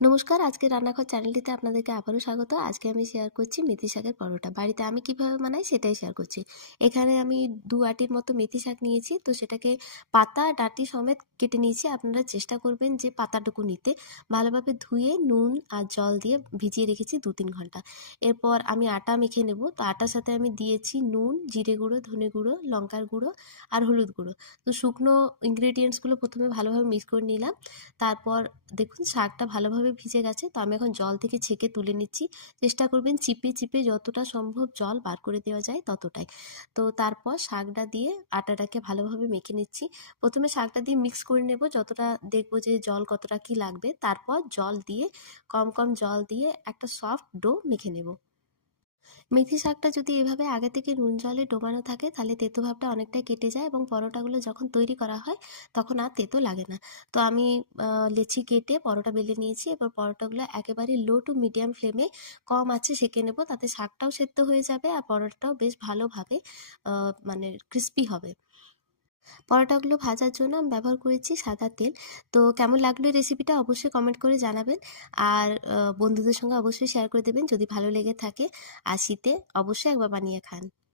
নমস্কার আজকে রান্নাঘর চ্যানেলটিতে আপনাদেরকে আবারও স্বাগত। আজকে আমি শেয়ার করছি মেথি শাকের পরোটা। বাড়িতে আমি কীভাবে বানাই সেটাই শেয়ার করছি। এখানে আমি দু আটির মতো মেথি শাক নিয়েছি, তো সেটাকে পাতা, ডাঁটি সমেত কেটে নিয়েছি। আপনারা চেষ্টা করবেন যে পাতাটুকু নিতে। ভালোভাবে ধুয়ে, নুন আর জল দিয়ে ভিজিয়ে রেখেছি দু তিন ঘণ্টা। এরপর আমি আটা মেখে নেব। তো আটার সাথে আমি দিয়েছি নুন, জিরে গুঁড়ো, ধনে গুঁড়ো, লঙ্কার গুঁড়ো আর হলুদ গুঁড়ো। তো শুকনো ইনগ্রেডিয়েন্টসগুলো প্রথমে ভালোভাবে মিক্স করে নিলাম। তারপর দেখুন, শাকটা ভালোভাবে ভিজে গেছে, তো আমি এখন জল থেকে ছেঁকে তুলে নিচ্ছি। চেষ্টা করবেন চিপে চিপে যতটা সম্ভব জল বার করে দেওয়া যায় ততটাই। তো তারপর শাকটা দিয়ে আটাটাকে ভালোভাবে মেখে নিচ্ছি। প্রথমে শাকটা দিয়ে মিক্স করে নেব, যতটা দেখব যে জল কতটা কি লাগবে। তারপর জল দিয়ে, কম কম জল দিয়ে একটা সফট ডো মেখে নেব। মেথি শাকটা যদি এভাবে আগে থেকে নুন জলে ডোবানো থাকে, তাহলে তেতো ভাবটা অনেকটাই কেটে যায় এবং পরোটাগুলো যখন তৈরি করা হয়, তখন আর তেতো লাগে না। তো আমি লেচি কেটে পরোটা বেলে নিয়েছি, এবার পরোটাগুলো একেবারে লো টু মিডিয়াম ফ্লেমে কম আছে সেঁকে নেব, তাতে শাকটাও সেদ্ধ হয়ে যাবে আর পরোটাটাও বেশ ভালোভাবে মানে ক্রিস্পি হবে। পরোটাগুলো ভাজার জন্য আমি ব্যবহার করেছি সাদা তেল। তো কেমন লাগল রেসিপিটা অবশ্যই কমেন্ট করে জানাবেন। আর বন্ধুদের সঙ্গে অবশ্যই শেয়ার করে দেবেন যদি ভালো লেগে থাকে। আর শীতে অবশ্যই একবার বানিয়ে খান।